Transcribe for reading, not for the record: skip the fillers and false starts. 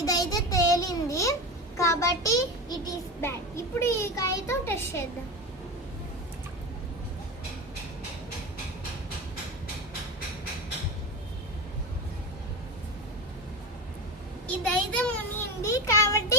ఇదైతే తేలింది కాబట్టి ఇట్ ఈస్ బ్యాడ్. ఇప్పుడు ఈ కాగితం టెస్ట్ చేద్దాం. ఇదైతే మునిగింది కాబట్టి